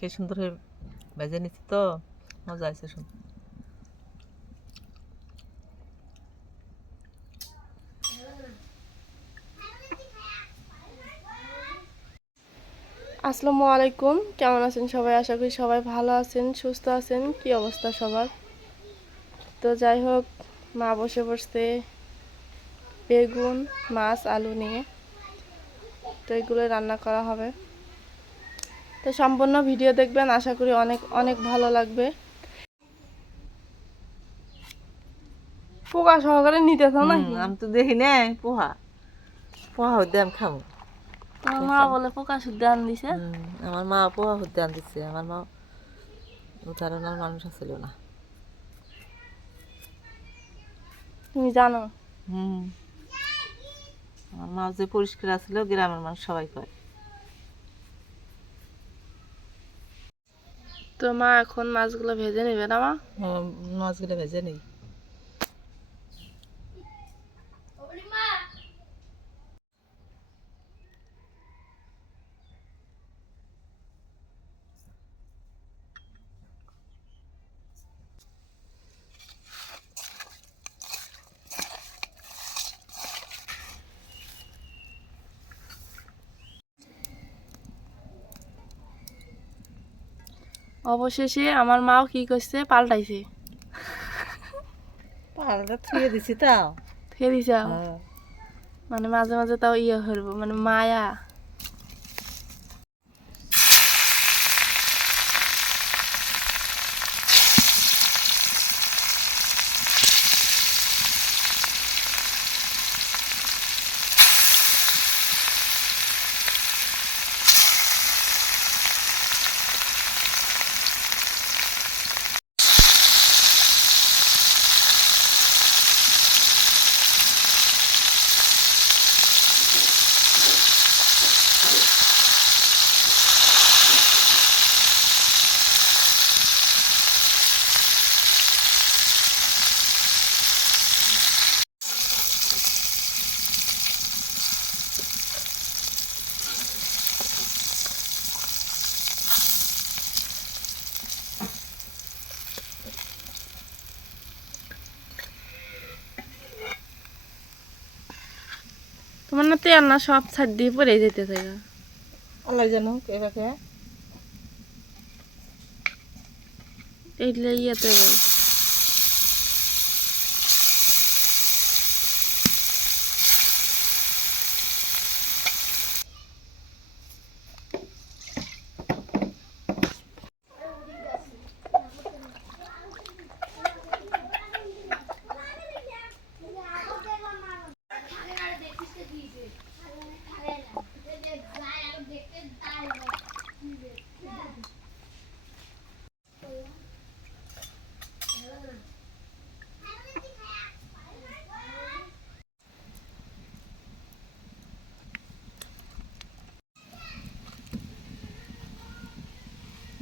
সে সুন্দর ভেজে নিচ্ছি তো, মজা আছে শুন। আসসালামু আলাইকুম, কেমন আছেন সবাই? আশা করি সবাই ভালো আছেন, সুস্থ আছেন, কি অবস্থা সবার? তো যাই হোক, মা বসে বসতে বেগুন, মাছ, আলু নিয়ে। তো এগুলো রান্না করা হবে। তো সম্পূর্ণ ভিডিও দেখবেন আশা করি অনেক অনেক ভালো লাগবে। পোকা সহকারে নিতেছ নাকি হুম, আমি তো দেখি না পোহা। পোহা হতে আমি খাব তোমার মা বলে পোকা শুদ্ধ আন দিছে। আমার মা পোহা হতে আন দিচ্ছে আমার মা উদাহরণের মানুষ আছিল না। তুমি জানো? হুম। আমার মা যে পরিষ্কার আছিল গ্রামের মানুষ সবাই কয়। তো মা এখন মাছগুলো ভেজে নেবে না মা? মাছগুলো ভেজে নেই। অবশেষে আমার মাও কি করছে পাল্টাইছে। পালটা থুয়ে দিছি তাও। থুয়ে দিছে হ্যাঁ। মানে মাঝে মাঝে তাও ইয়ে করব মানে মায়া। তোমার না সব ছাড় দিয়ে পরে যেতে থাকে আল্লাহ জানো এবারে এইগুলো ইয়েতে হবে।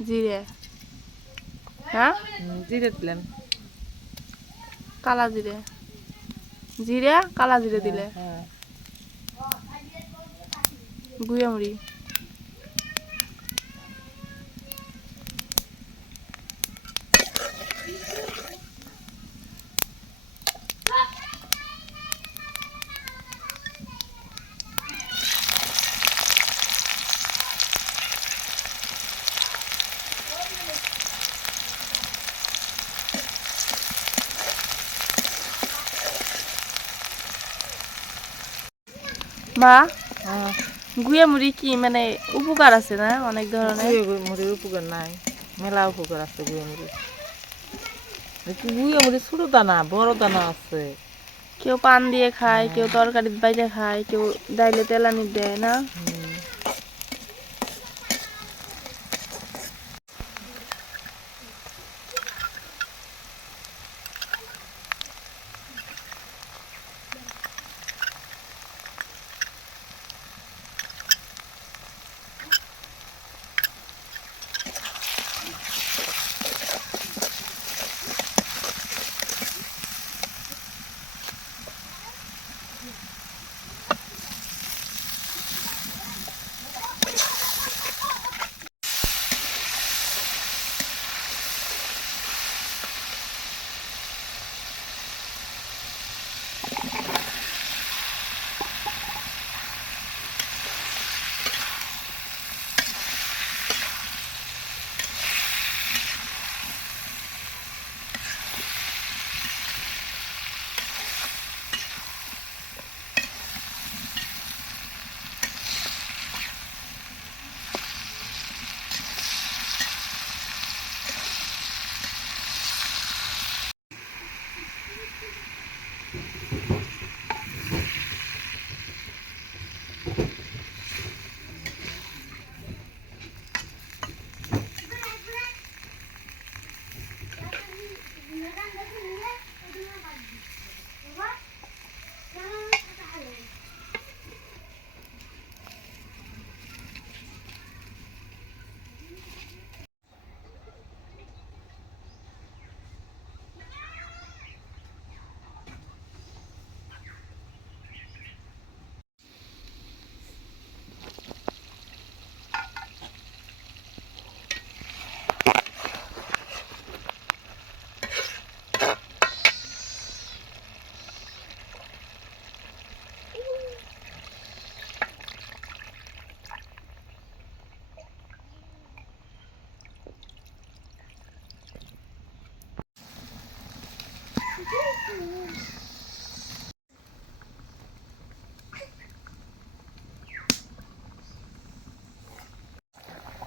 জিরে। হ্যাঁ? জিরে দিলেন। কালা জিরে। জিরে কালা জিরে দিলে। হ্যাঁ গুয়ামুড়ি মা হ্যাঁ গুয়ামুড়ি কি মানে উপকার আছে না অনেক ধরনের? গুয়ে মুড়ির উপকার নাই। মেলা উপকার আছে গুয়ে মুড়ি। গুয়ে মুড়ি ছোট দানা বড় দানা আছে। কেউ পান দিয়ে খায় কেউ তরকারি বাইরে খায় কেউ ডাইলে তেলানি দেয় না?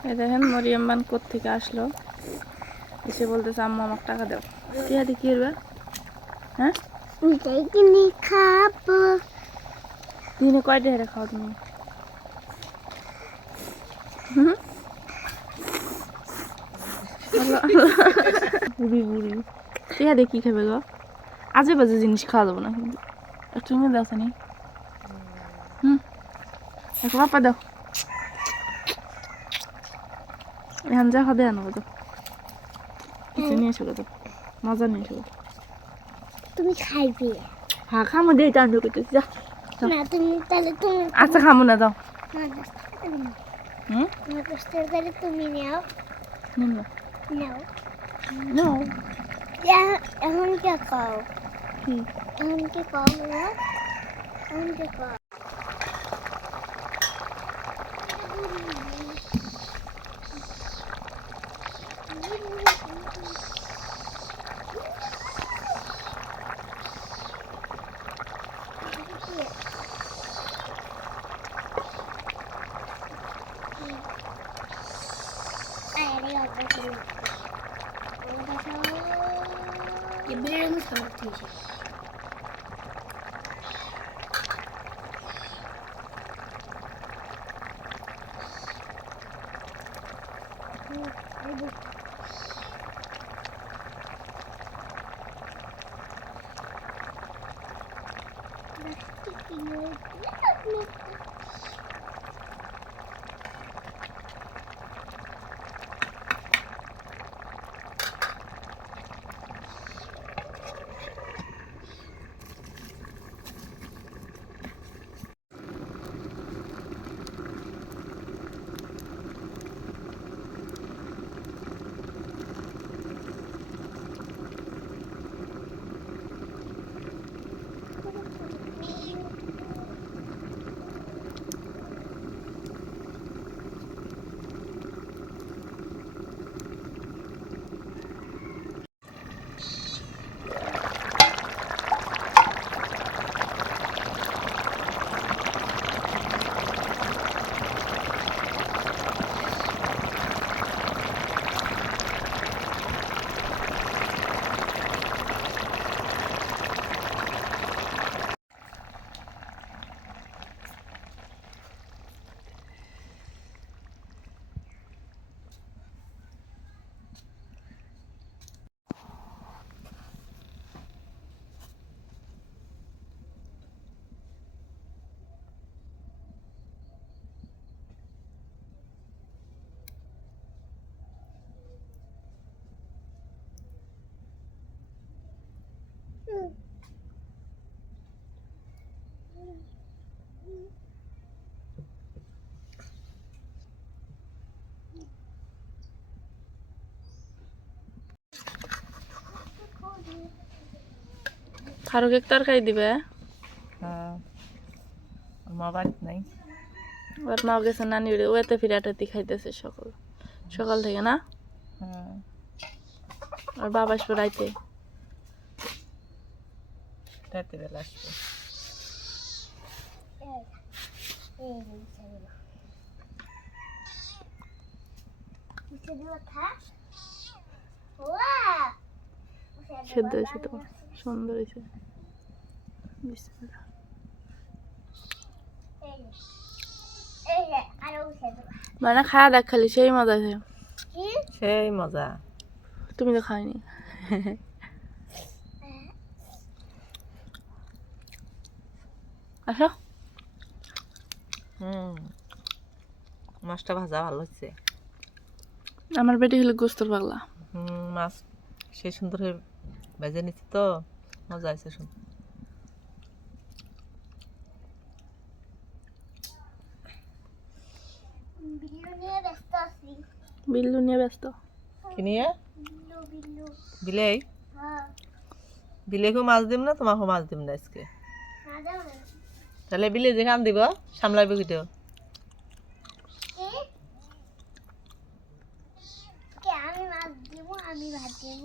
এই দেখেন মরিয়ম বান থেকে আসলো। এসে বলতেছে আম্মা আমাকে টাকা দাও। টিয়া দিয়ে কি করবে? হ্যাঁ? খাব দিনে কয়টা হেরে খাও তুমি? বুড়ি বুড়ি। টিয়া দিয়ে কি খাবে গো? আজে বাজে জিনিস খাওয়া যাব না কিন্তু। নিয়ে দাও নি হুম? দেখো বাপা দাও। এখন যা খাদে আনব তো। কিছু নিয়ে এসো তো মজা নিয়ে এসো তুমি খাইবে। হ্যাঁ খামো দিয়ে টান করতেছি যা। দাও। না তুমি তাহলে তুমি আচ্ছা খামো না দাও। হুম? তাহলে তুমি নাও। নাও। নাও। এখন কে খাও। কি? এখন কে খাও। না এখন কে খাও Ibrahim Thank you. এক তরকারি দিবে। হ্যাঁ ওর মা বাড়িতে নাই। ওর মা গেছে নানি বাড়ি ওতে ফিরে আটাতি খাইতেছে সকাল সকাল থেকে না? আর বাবা আসবে রাইতে রাতে বেলা আসবে সেদ্ধ হয়েছে তো সুন্দর হয়েছে। মানে খাওয়া দেখ খালি সেই মজা আছে। সেই মজা। তুমি তো খাওনি। আসো। হুম। মাছটা ভাজা ভালো হচ্ছে আমার পেটে হলে গোস্তর পাগলা হুম মাছ সেই সুন্দর হয়ে ভেজে নিচ্ছে তো মজা আছে শুন বিল্লু নিয়ে ব্যস্ত কি নিয়ে বিলেই বিলেকেও মাছ দিম না? তোমাকেও মাছ দিম না আজকে? তাহলে বিলে যে কাম দিব সামলাইবে কিটেও কে? কে আমি মাছ দিব? আমি ভাত দিব?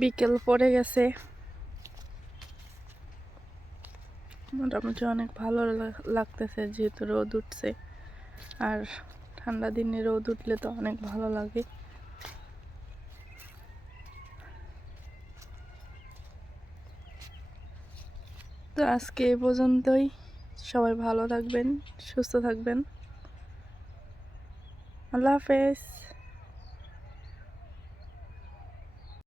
বিকেল পড়ে গেছে। মোটামুটি অনেক ভালো লাগতেছে, যেহেতু রোদ উঠছে। আর ঠান্ডা দিনে রোদ উঠলে তো অনেক ভালো লাগে। তো আজকে এ পর্যন্তই। সবাই ভালো থাকবেন, সুস্থ থাকবেন। আল্লাহ হাফেজ।